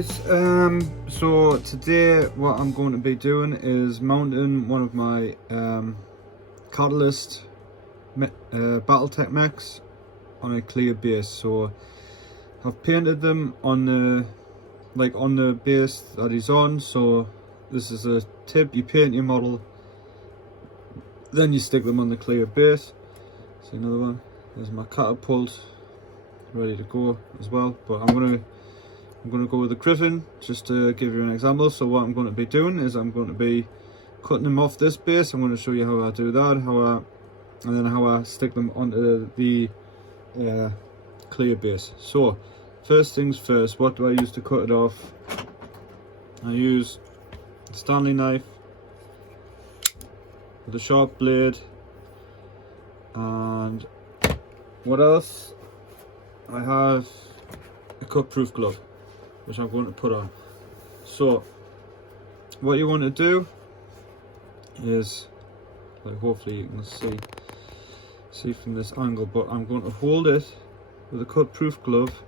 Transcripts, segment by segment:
Right, so today what I'm going to be doing is mounting one of my Catalyst Battletech mechs on a clear base. So I've painted them on the base that he's on. So this is a tip: you paint your model, then you stick them on the clear base. See another one. There's my catapult ready to go as well, but I'm gonna go with the Griffin just to give you an example. So what I'm going to be doing is I'm going to be cutting them off this base. I'm going to show you how I do that, and then how I stick them onto the clear base. So first things first, what do I use to cut it off? I use a Stanley knife with a sharp blade, and what else? I have a cut-proof glove, which I'm going to put on. So what you want to do is, hopefully you can see from this angle, but I'm going to hold it with a cut-proof glove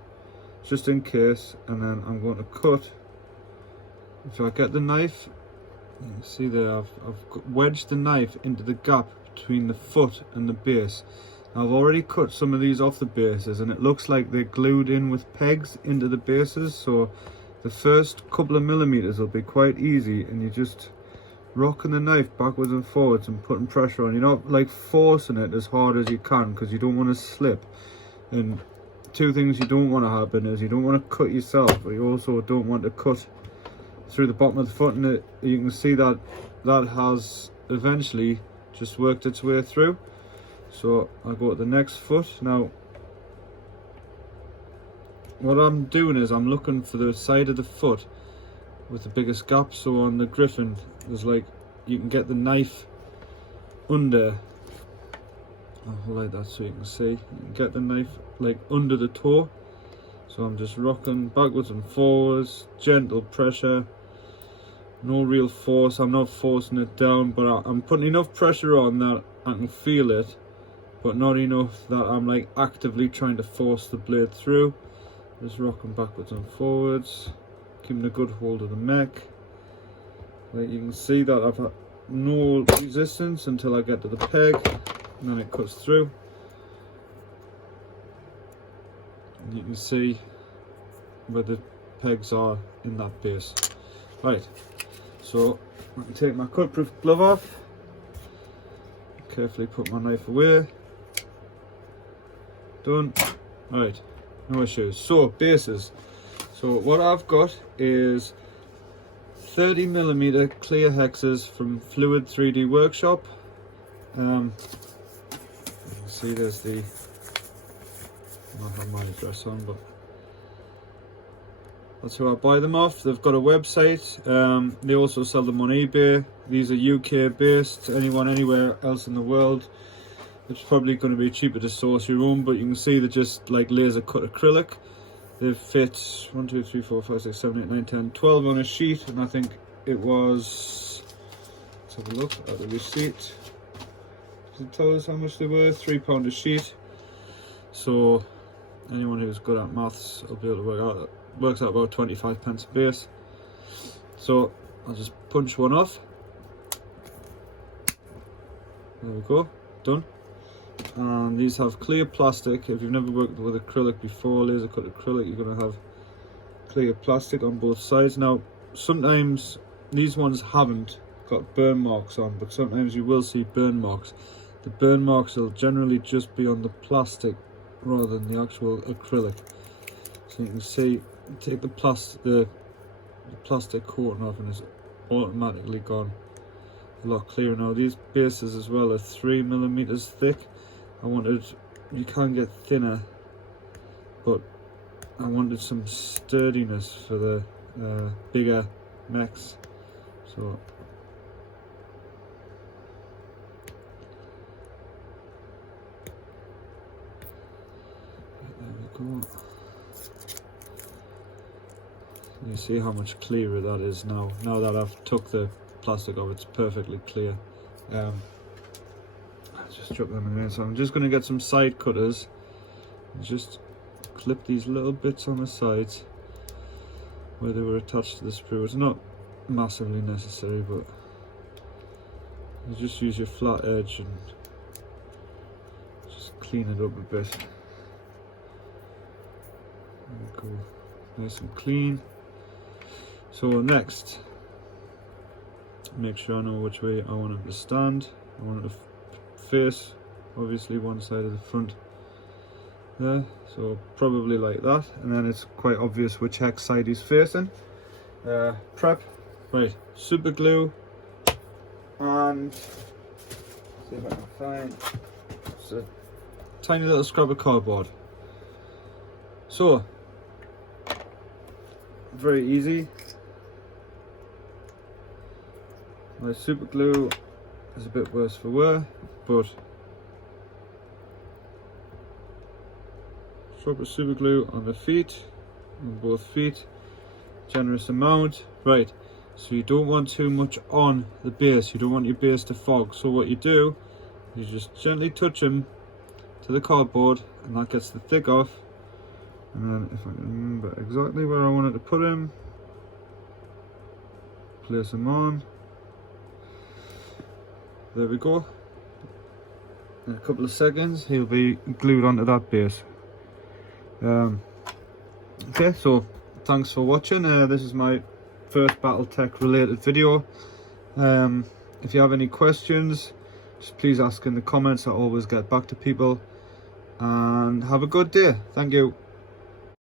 just in case, and then I'm going to cut. If I get the knife, you can see there I've wedged the knife into the gap between the foot and the base. I've already cut some of these off the bases, and it looks like they're glued in with pegs into the bases, so the first couple of millimeters will be quite easy, and you're just rocking the knife backwards and forwards and putting pressure on. You're not like forcing it as hard as you can, because you don't want to slip. And two things you don't want to happen is you don't want to cut yourself, but you also don't want to cut through the bottom of the foot, and you can see that has eventually just worked its way through. So I go to the next foot. Now what I'm doing is I'm looking for the side of the foot with the biggest gap. So on the Griffin there's you can get the knife under, I'll highlight that so you can see, you can get the knife under the toe. So I'm just rocking backwards and forwards, gentle pressure, no real force. I'm not forcing it down, but I'm putting enough pressure on that I can feel it, but not enough that I'm actively trying to force the blade through. Just rocking backwards and forwards, keeping a good hold of the mech. You can see that I've had no resistance until I get to the peg, and then it cuts through. And you can see where the pegs are in that base. Right, so I can take my cut-proof glove off, carefully put my knife away. Done. Right, no issues. So bases. So what I've got is 30mm clear hexes from Fluid 3D Workshop. You can see there's the, I don't have my address on, but that's who I buy them off. They've got a website. They also sell them on eBay. These are UK based. Anyone anywhere else in the world, it's probably going to be cheaper to source your own, but you can see they're just laser cut acrylic. They fit 1, 2, 3, 4, 5, 6, 7, 8, 9, 10, 12 on a sheet, and I think it was, let's have a look at the receipt. Does it tell us how much they were? £3 a sheet. So anyone who's good at maths will be able to work out that. Works out about 25p a base. So I'll just punch one off. There we go, done. And these have clear plastic. If you've never worked with acrylic before, laser cut acrylic, you're going to have clear plastic on both sides. Now sometimes these ones haven't got burn marks on, but sometimes you will see burn marks. The burn marks will generally just be on the plastic rather than the actual acrylic. So you can see, take the plastic coating off, and it's automatically gone a lot clearer. Now these bases as well are 3mm thick. You can get thinner, but I wanted some sturdiness for the bigger mechs. So there we go. You see how much clearer that is now. Now that I've took the plastic off, it's perfectly clear. Just drop them in there. So I'm just going to get some side cutters and just clip these little bits on the sides where they were attached to the sprue. It's not massively necessary, but you just use your flat edge and just clean it up a bit. There we go, nice and clean. So next, make sure I know which way I want it to stand. I want it to face, obviously, one side of the front there, so probably like that, and then it's quite obvious which hex side he's facing. Prep, right, super glue, and see if I can find just a tiny little scrap of cardboard. So very easy. My super glue is a bit worse for wear, but drop a super glue on the feet, on both feet, generous amount. Right, so you don't want too much on the base, you don't want your base to fog, so what you do, you just gently touch them to the cardboard, and that gets the thick off. And then if I can remember exactly where I wanted to put him, place him on. There we go. In a couple of seconds he'll be glued onto that base. Okay, so thanks for watching. This is my first Battletech related video. If you have any questions, just please ask in the comments. I always get back to people. And have a good day. Thank you.